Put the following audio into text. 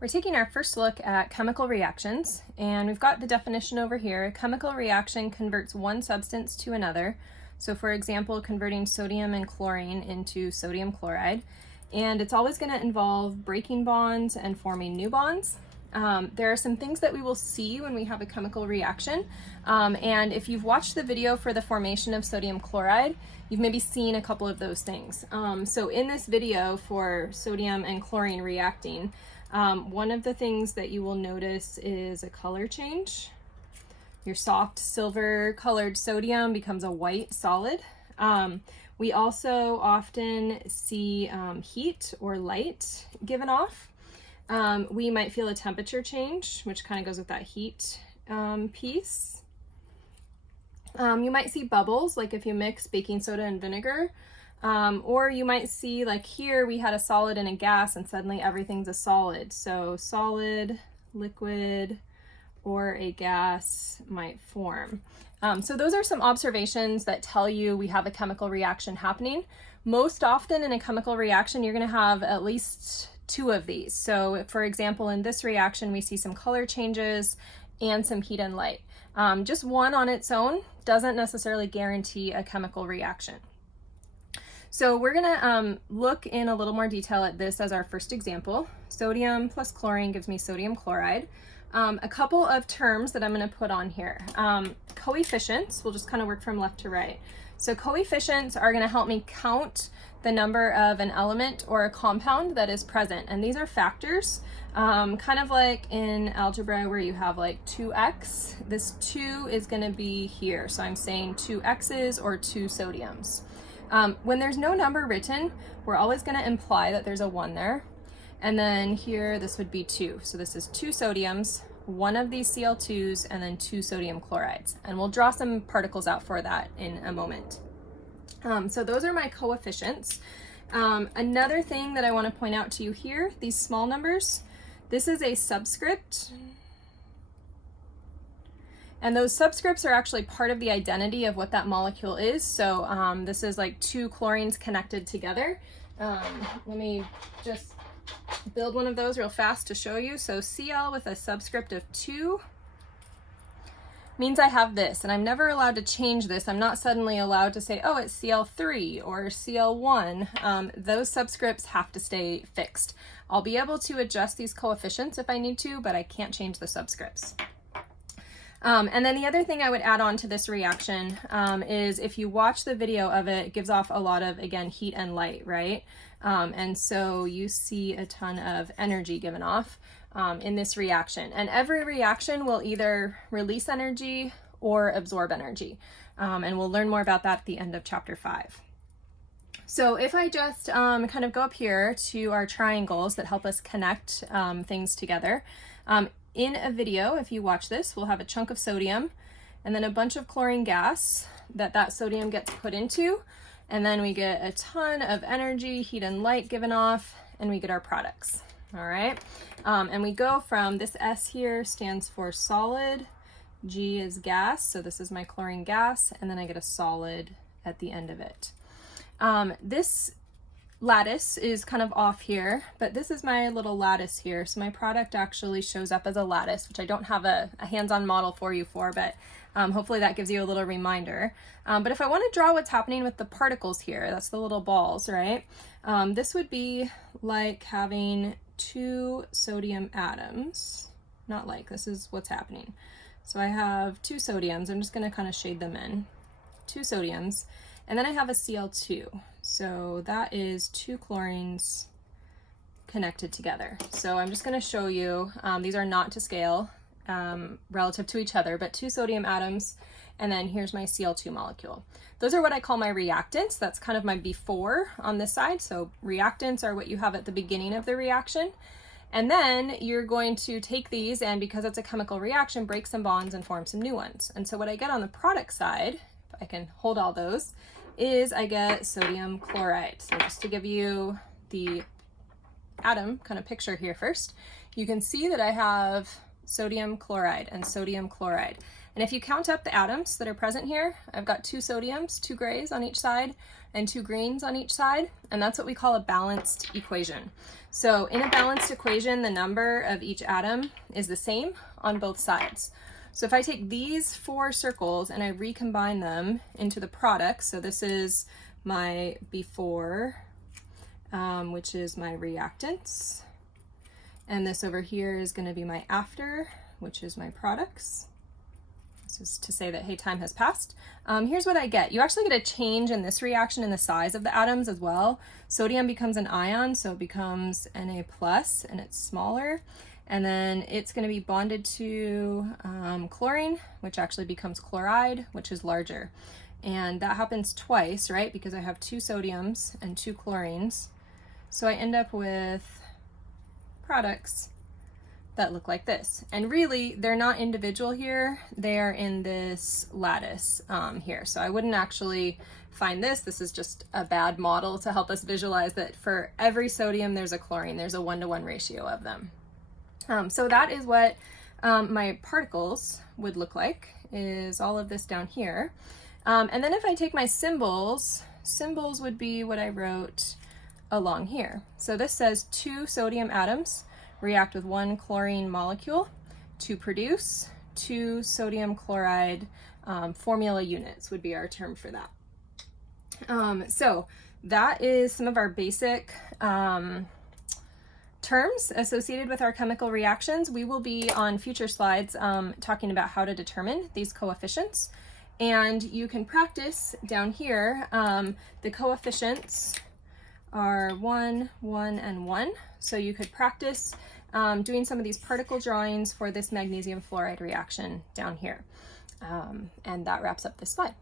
We're taking our first look at chemical reactions, and we've got the definition over here. A chemical reaction converts one substance to another. So for example, converting sodium and chlorine into sodium chloride. And it's always going to involve breaking bonds and forming new bonds. There are some things that we will see when we have a chemical reaction. And if you've watched the video for the formation of sodium chloride, you've maybe seen a couple of those things. So in this video for sodium and chlorine reacting, one of the things that you will notice is a color change. Your soft silver colored sodium becomes a white solid. We also often see heat or light given off. We might feel a temperature change, which kind of goes with that heat piece. You might see bubbles, like if you mix baking soda and vinegar. Or you might see, like here, we had a solid and a gas and suddenly everything's a solid. So solid, liquid, or a gas might form. So those are some observations that tell you we have a chemical reaction happening. Most often in a chemical reaction, you're going to have at least two of these. So for example, in this reaction, we see some color changes and some heat and light. Just one on its own doesn't necessarily guarantee a chemical reaction. So we're gonna look in a little more detail at this as our first example. Sodium plus chlorine gives me sodium chloride. A couple of terms that I'm gonna put on here. Coefficients, we'll just kind of work from left to right. So coefficients are gonna help me count the number of an element or a compound that is present. And these are factors, kind of like in algebra where you have like 2x. This 2 is gonna be here. So I'm saying 2 x's or 2 sodiums. When there's no number written, we're always going to imply that there's a 1 there. And then here, this would be 2. So this is 2 sodiums, one of these Cl2s, and then 2 sodium chlorides. And we'll draw some particles out for that in a moment. So those are my coefficients. Another thing that I want to point out to you here, these small numbers, this is a subscript. And those subscripts are actually part of the identity of what that molecule is. So this is like 2 chlorines connected together. Let me just build one of those real fast to show you. So Cl with a subscript of 2 means I have this, and I'm never allowed to change this. I'm not suddenly allowed to say, oh, it's Cl3 or Cl1. Those subscripts have to stay fixed. I'll be able to adjust these coefficients if I need to, but I can't change the subscripts. And then the other thing I would add on to this reaction is if you watch the video of it, it gives off a lot of, again, heat and light, right? And so you see a ton of energy given off in this reaction. And every reaction will either release energy or absorb energy. And we'll learn more about that at the end of chapter 5. So if I just kind of go up here to our triangles that help us connect things together, in a video, if you watch this, we'll have a chunk of sodium and then a bunch of chlorine gas that sodium gets put into, and then we get a ton of energy, heat and light given off, and we get our products. All right, and we go from this S here stands for solid, G is gas, so this is my chlorine gas, and then I get a solid at the end of it. This lattice is kind of off here, but this is my little lattice here. So my product actually shows up as a lattice, which I don't have a hands-on model for you for, but hopefully that gives you a little reminder. But if I want to draw what's happening with the particles here, that's the little balls, right? This would be like having 2 sodium atoms. Not like, this is what's happening. So I have 2 sodiums. I'm just going to kind of shade them in. 2 sodiums. And then I have a Cl2. So that is 2 chlorines connected together. So I'm just going to show you, these are not to scale relative to each other, but 2 sodium atoms, and then here's my Cl2 molecule. Those are what I call my reactants. That's kind of my before on this side. So reactants are what you have at the beginning of the reaction. And then you're going to take these, and because it's a chemical reaction, break some bonds and form some new ones. And so what I get on the product side, if I can hold all those, is I get sodium chloride. So just to give you the atom kind of picture here first, you can see that I have sodium chloride and sodium chloride. And And if you count up the atoms that are present here, I've got 2 sodiums, 2 grays on each side, and 2 greens on each side, and that's what we call a balanced equation. So in a balanced equation, the number of each atom is the same on both sides. So if I take these 4 circles and I recombine them into the product, so this is my before, which is my reactants, and this over here is going to be my after, which is my products. This is to say that, hey, time has passed. Here's what I get. You actually get a change in this reaction in the size of the atoms as well. Sodium becomes an ion, so it becomes Na+, and it's smaller. And then it's going to be bonded to chlorine, which actually becomes chloride, which is larger. And that happens twice, right? Because I have 2 sodiums and 2 chlorines. So I end up with products that look like this. And really, they're not individual here. They are in this lattice here. So I wouldn't actually find this. This is just a bad model to help us visualize that for every sodium, there's a chlorine. There's a 1-to-1 ratio of them. So that is what my particles would look like, is all of this down here. And then if I take my symbols, symbols would be what I wrote along here. So this says 2 sodium atoms react with 1 chlorine molecule to produce 2 sodium chloride formula units would be our term for that. So that is some of our basic terms associated with our chemical reactions. We will be on future slides talking about how to determine these coefficients. And you can practice down here. The coefficients are 1, 1, and 1. So you could practice doing some of these particle drawings for this magnesium fluoride reaction down here. And that wraps up this slide.